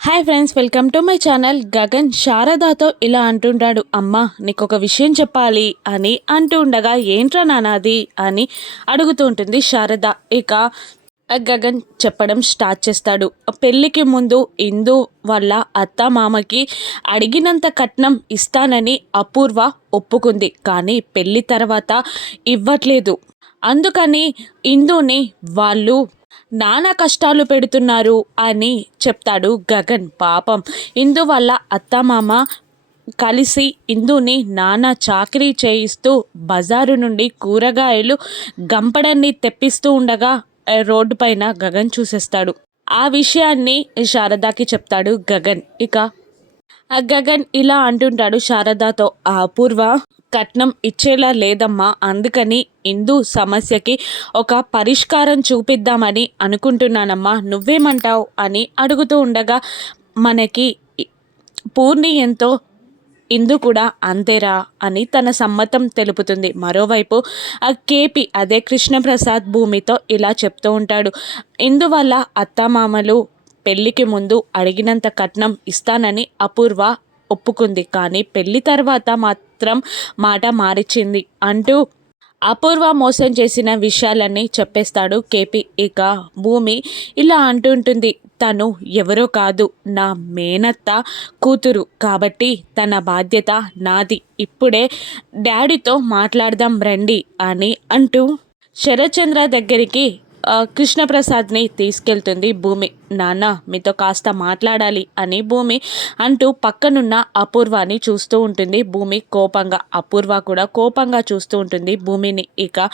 Hi friends, welcome to my channel. Gagan శారదాతో ఇలా అంటుంటాడు, అమ్మా నీకు ఒక విషయం చెప్పాలి అని అంటూ ఉండగా, ఏంట్రా నానాది అని అడుగుతూ ఉంటుంది శారద. ఇక గగన్ చెప్పడం స్టార్ట్ చేస్తాడు. పెళ్ళికి ముందు ఇందు వల్ల అత్త మామకి అడిగినంత కట్నం ఇస్తానని అపూర్వ ఒప్పుకుంది, కానీ పెళ్ళి తర్వాత ఇవ్వట్లేదు. అందుకని ఇందుని వాళ్ళు నానా కష్టాలు పెడుతున్నారు అని చెప్తాడు గగన్. పాపం ఇందువల్ల అత్తమామ కలిసి ఇందుని నానా చాకరీ చేయిస్తూ బజారు నుండి కూరగాయలు గంపడాన్ని తెప్పిస్తూ ఉండగా రోడ్డు పైన గగన్ చూసేస్తాడు. ఆ విషయాన్ని శారదాకి చెప్తాడు గగన్. ఇక గగన్ ఇలా అంటుంటాడు శారదాతో, ఆ అపూర్వ కట్నం ఇచ్చేలా లేదమ్మా, అందుకని ఇందు సమస్యకి ఒక పరిష్కారం చూపిద్దామని అనుకుంటున్నానమ్మా, నువ్వేమంటావు అని అడుగుతూ ఉండగా, మనకి పూర్ణి ఎంతో ఇందు కూడా అంతేరా అని తన సమ్మతం తెలుపుతుంది. మరోవైపు కేపి అదే కృష్ణప్రసాద్ భూమితో ఇలా చెప్తూ ఉంటాడు, ఇందువల్ల అత్తమామలు పెళ్ళికి ముందు అడిగినంత కట్నం ఇస్తానని అపూర్వ ఒప్పుకుంది, కానీ పెళ్లి తర్వాత మాత్రం మాట మారిచింది అంటూ అపూర్వ మోసం చేసిన విషయాలన్నీ చెప్పేస్తాడు కేపీ. ఇక భూమి ఇలా అంటుంటుంది, తను ఎవరో కాదు, నా మేనత్త కూతురు, కాబట్టి తన బాధ్యత నాది. ఇప్పుడే డాడీతో మాట్లాడదాం రండి అని అంటూ శరత్చంద్ర దగ్గరికి కృష్ణప్రసాద్ని తీసుకెళ్తుంది భూమి. నాన్న మీతో కాస్త మాట్లాడాలి అని భూమి అంటూ పక్కనున్న అపూర్వాని చూస్తూ ఉంటుంది భూమి కోపంగా. అపూర్వ కూడా కోపంగా చూస్తూ ఉంటుంది భూమిని. ఇక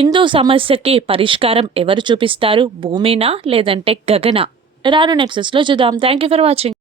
ఇందు సమస్యకి పరిష్కారం ఎవరు చూపిస్తారు, భూమినా లేదంటే గగన? రాను ఎపిసోడ్స్లో చూద్దాం. Thank you for watching.